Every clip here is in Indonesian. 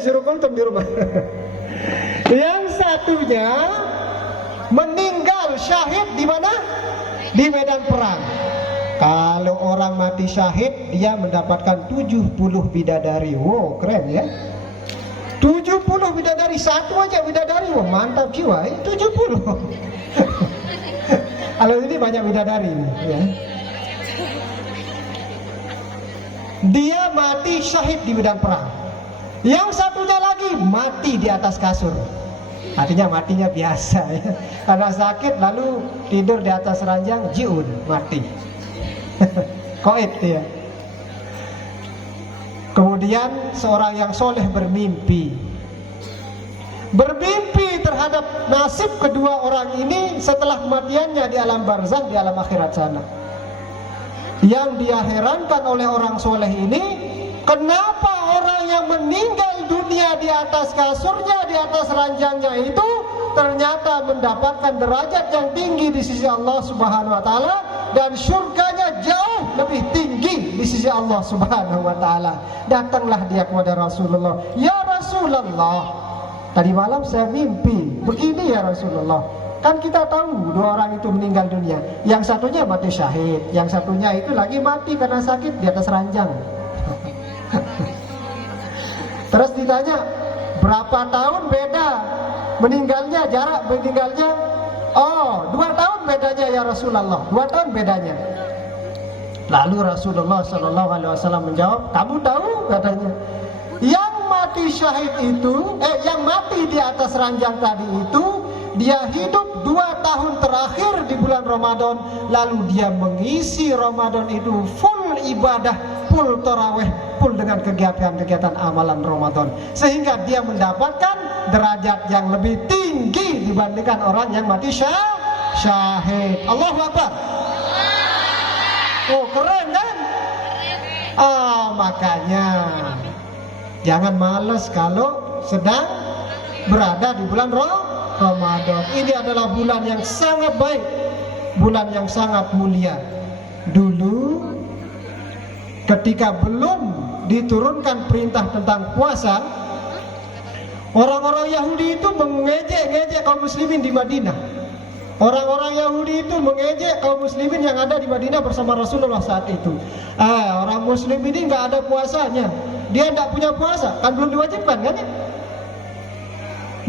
Suruh kultum di rumah. Yang satunya meninggal syahid di mana? Di medan perang. Kalau orang mati syahid, dia mendapatkan 70 bidadari. Wow, keren ya. 70 bidadari, satu aja bidadari. Wah, mantap jiwa. 70. Kalau ini banyak bidadari ya. Dia mati syahid di medan perang. Yang satunya lagi mati di atas kasur. Artinya matinya biasa ya. Karena sakit lalu tidur di atas ranjang, jiun, mati. Koit ya. Kemudian seorang yang soleh bermimpi terhadap nasib kedua orang ini setelah kematiannya di alam barzakh, di alam akhirat sana. Yang dia herankan oleh orang soleh ini, kenapa orang yang meninggal dunia di atas kasurnya, di atas ranjangnya itu ternyata mendapatkan derajat yang tinggi di sisi Allah Subhanahu wa taala, dan surganya jauh lebih tinggi di sisi Allah Subhanahu wa taala. Datanglah dia kepada Rasulullah, "Ya Rasulullah, tadi malam saya mimpi begini ya Rasulullah. Kan kita tahu dua orang itu meninggal dunia. Yang satunya mati syahid, yang satunya itu lagi mati karena sakit di atas ranjang." Terus ditanya, "Berapa tahun beda meninggalnya, jarak meninggalnya?" "Oh, 2 tahun bedanya ya Rasulullah, 2 tahun bedanya." Lalu Rasulullah SAW menjawab, "Kamu tahu?" katanya, "Yang mati syahid itu, yang mati di atas ranjang tadi itu, dia hidup 2 tahun terakhir di bulan Ramadan, lalu dia mengisi Ramadan itu full ibadah, full taraweh, full dengan kegiatan-kegiatan amalan Ramadan, sehingga dia mendapatkan derajat yang lebih tinggi dibandingkan orang yang mati syahid." Allahu Akbar. Oh, keren kan? Makanya jangan males kalau sedang berada di bulan Ramadan. Ini adalah bulan yang sangat baik, bulan yang sangat mulia. Dulu ketika belum diturunkan perintah tentang puasa, orang-orang Yahudi itu mengejek-ngejek kaum muslimin di Madinah. Orang-orang Yahudi itu mengejek kaum muslimin yang ada di Madinah bersama Rasulullah saat itu. Orang muslim ini nggak ada puasanya, dia tidak punya puasa, kan belum diwajibkan kan ya?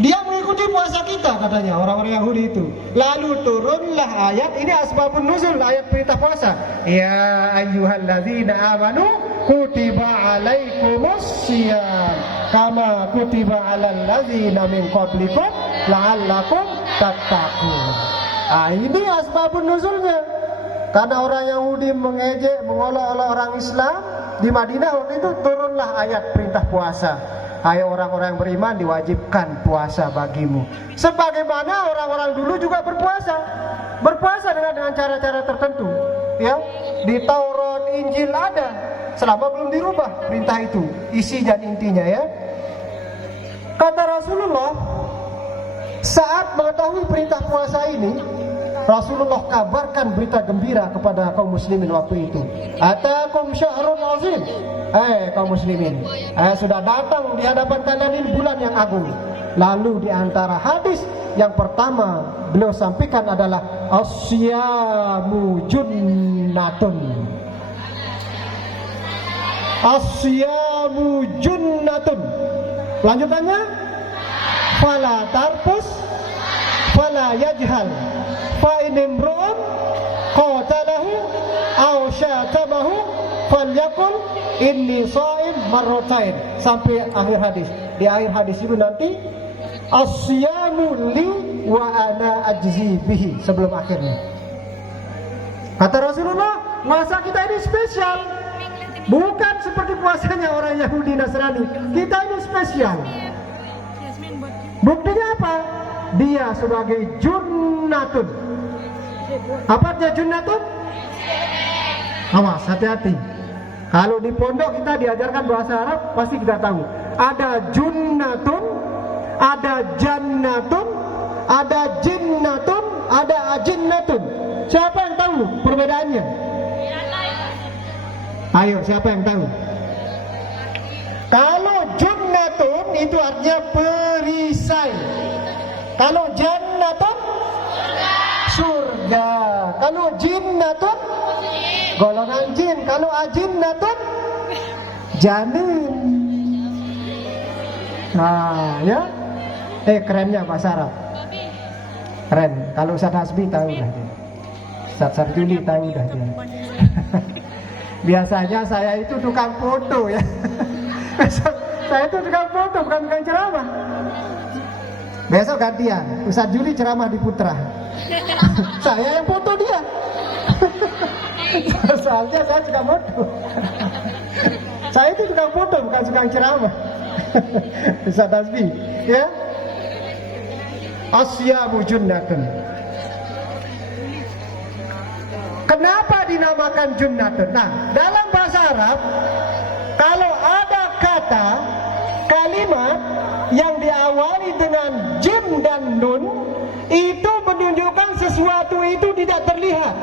Dia mengikuti puasa kita katanya, orang-orang Yahudi itu. Lalu turunlah ayat, ini asbabun nuzul, ayat perintah puasa. "Ya ayyuhalladzina amanu kutiba alaikumus syiyam kama kutiba alal ladzina min qablikum la'allakum tattaqun." Ini asbabun nuzulnya. Karena orang Yahudi mengejek, mengolok-olok orang Islam di Madinah waktu itu, turunlah ayat perintah puasa. "Hai orang-orang yang beriman, diwajibkan puasa bagimu." Sebagaimana orang-orang dulu juga berpuasa dengan cara-cara tertentu. Ya, di Taurat, Injil ada, selama belum dirubah perintah itu, isi dan intinya ya. Kata Rasulullah, saat mengetahui perintah puasa ini, Rasulullah kabarkan berita gembira kepada kaum muslimin waktu itu. "Atakum syahrun azim." Kaum muslimin, sudah datang di hadapan kalian ini bulan yang agung. Lalu di antara hadis yang pertama beliau sampaikan adalah "As-syamu junnatun." "As-syamu junnatun." Lanjutannya, "Fala tarfus, fala yajhal, fa in imru'un qatalahu aw syatamahu falyakul inni sha'im marratain." Sampai akhir hadis. Di akhir hadis itu nanti "As-syamu li wa ana ajzi bihi," sebelum akhirnya. Kata Rasulullah, puasa kita ini spesial, bukan seperti puasanya orang Yahudi Nasrani. Kita ini spesial. Buktinya apa? Dia sebagai junnatun. Apa artinya junnatun? Awas, hati-hati. Kalau di pondok kita diajarkan bahasa Arab, pasti kita tahu. Ada junnatun, ada jannatun, ada jinnatun, ada ajinnatun. Siapa yang tahu perbedaannya? Ayo, siapa yang tahu? Kalau junnatun Jannatun itu artinya perisai. Kalau jannatun surga. Kalau jinnatun golongan jin. Kalau ajinnatun janin. Nah, ya. Kerennya bahasa Arab. Keren. Kalau Ustaz Hasbi tahu dah dia. Ustaz Sarjuli tahu dah dia. Biasanya saya itu tukang foto ya. Saya itu tukang foto, bukan ceramah. Besok gantian, Ustaz Juli ceramah di Putra. Saya yang foto dia. Soalnya saya suka foto. Saya itu tukang foto, bukan tukang ceramah. Ustaz Hasbi, ya. Asyamu junnatun. Kenapa dinamakan junnatun? Nah, dalam bahasa Arab, kalau ada kata kalimat yang diawali dengan jim dan nun, itu menunjukkan sesuatu itu tidak terlihat.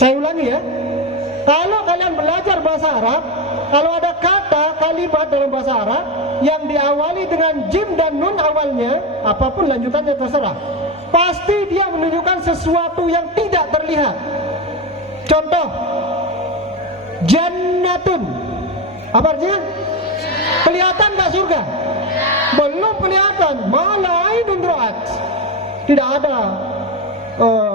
Saya ulangi ya. Kalau kalian belajar bahasa Arab, kalau ada kata kalimat dalam bahasa Arab yang diawali dengan jim dan nun awalnya, apapun lanjutannya terserah, pasti dia menunjukkan sesuatu yang tidak terlihat. Contoh, jannatun, apa artinya? Kelihatan gak surga? Belum kelihatan. Malah ainun ra'at. Tidak ada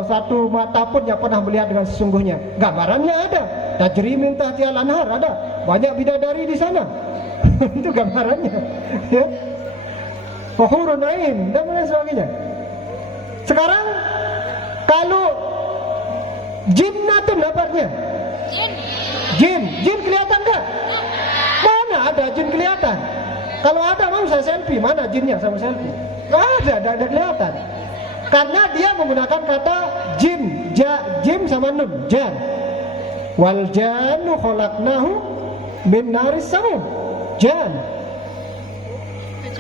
satu mata pun yang pernah melihat dengan sesungguhnya. Gambarannya ada. Tajri min tahtihal anhar, ada. Banyak bidadari di sana. Itu gambarannya. Ya. Hurun ain dan lain sebagainya. Sekarang kalau jinnatun apa artinya? Jin kelihatan enggak? Mana ada jin kelihatan? Kalau ada mau saya selfie, mana jinnya sama selfie? Nggak ada kelihatan. Karena dia menggunakan kata jim, jim sama nun, jan. Wal jannu khalaqnahu min naris samum. Jan.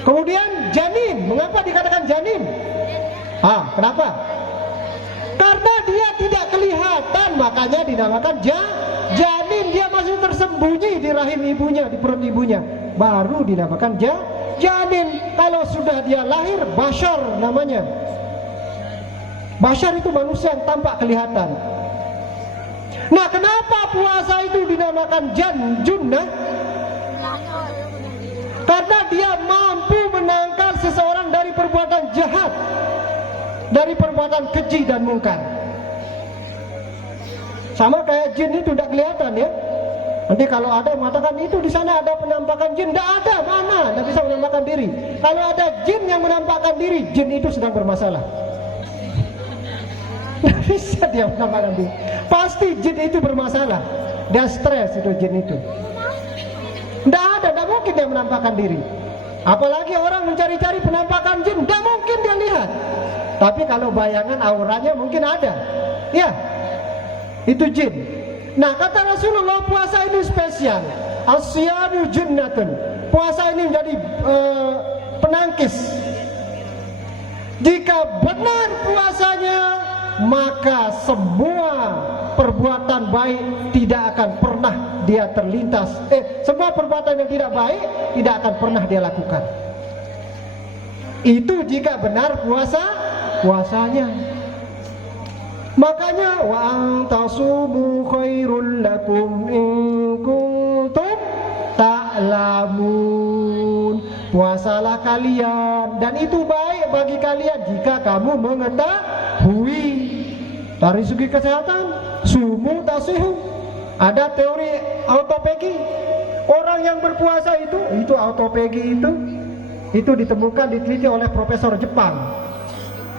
Kemudian janin, mengapa dikatakan janin? Kenapa? Karena dia tidak kelihatan, makanya dinamakan janin. Dia masih tersembunyi di rahim ibunya, di perut ibunya, baru dinamakan janin. Kalau sudah dia lahir, bashar namanya. Bashar itu manusia yang tampak kelihatan. Nah, kenapa puasa itu dinamakan junnah? Karena dia mampu menangkal seseorang dari perbuatan jahat, dari perbuatan keji dan mungkar. Sama kayak jin itu tidak kelihatan ya. Nanti kalau ada mengatakan itu di sana ada penampakan jin, tidak ada, mana? Tidak bisa menampakkan diri. Kalau ada jin yang menampakkan diri, jin itu sedang bermasalah. Tidak bisa dia menampakkan diri. Pasti jin itu bermasalah. Dia stres itu jin itu. Tidak mungkin dia menampakkan diri. Apalagi orang mencari-cari penampakan jin, tidak mungkin dia lihat. Tapi kalau bayangan auranya mungkin ada. Ya, itu jin. Nah, kata Rasulullah, puasa ini spesial. Asyamu junnatun. Puasa ini menjadi penangkis. Jika benar puasanya, maka semua perbuatan baik tidak akan pernah dia terlintas. Semua perbuatan yang tidak baik tidak akan pernah dia lakukan. Itu jika benar puasanya. Makanya wa antasumu khairul lakum in kuntum ta'lamun. Puasalah kalian dan itu baik bagi kalian jika kamu mengetahui. Dari segi kesehatan, sumu tasihu. Ada teori autophagy. Orang yang berpuasa itu autophagy itu ditemukan, diteliti oleh profesor Jepang.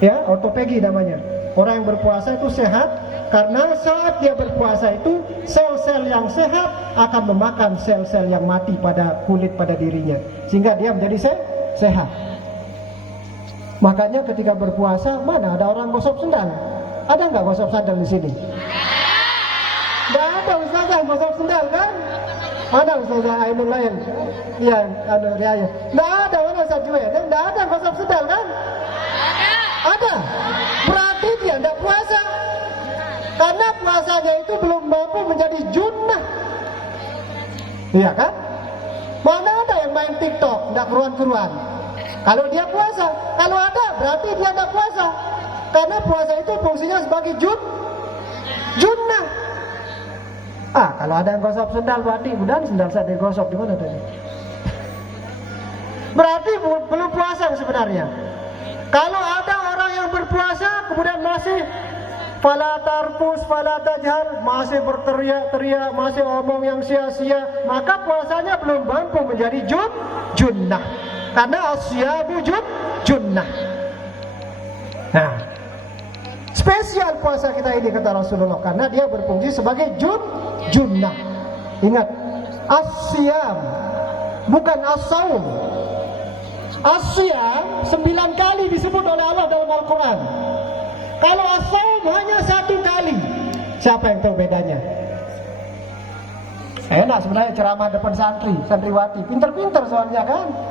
Ya, autophagy namanya. Orang yang berpuasa itu sehat karena saat dia berpuasa itu sel-sel yang sehat akan memakan sel-sel yang mati pada kulit pada dirinya sehingga dia menjadi sehat. Makanya ketika berpuasa, mana ada orang gosok sendal? Ada nggak gosok sandal di sini? Nggak ada ustazah yang gosok sendal kan? Mana ustazah Ainul Lail? Iya, Riayah. Nggak ada, mana Ustaz Juwet? Nggak ada yang gosok sendal kan? Ada. Berarti dia tidak puasa. Karena puasanya itu belum mampu menjadi junnah. Iya kan? Mana ada yang main TikTok, tidak keruan-keruan. Kalau dia puasa, kalau ada berarti dia tidak puasa. Karena puasa itu fungsinya sebagai junnah. Kalau ada yang gosok sendal berarti udah sendal saya digosok di mana tadi? Berarti belum puasa sebenarnya. Kalau ada orang yang berpuasa kemudian masih fala tarfus, fala tajhal, masih berteriak-teriak, masih omong yang sia-sia, maka puasanya belum mampu menjadi junnah. Karena asyabu junnah. Nah, spesial puasa kita ini kata Rasulullah karena dia berfungsi sebagai junnah. Ingat, asyam bukan as-saum. Asyam 9 kali disebut oleh Allah dalam Al-Quran. Kalau as-saum hanya 1 kali. Siapa yang tahu bedanya? Enak sebenarnya ceramah depan santriwati, pinter-pinter soalnya kan.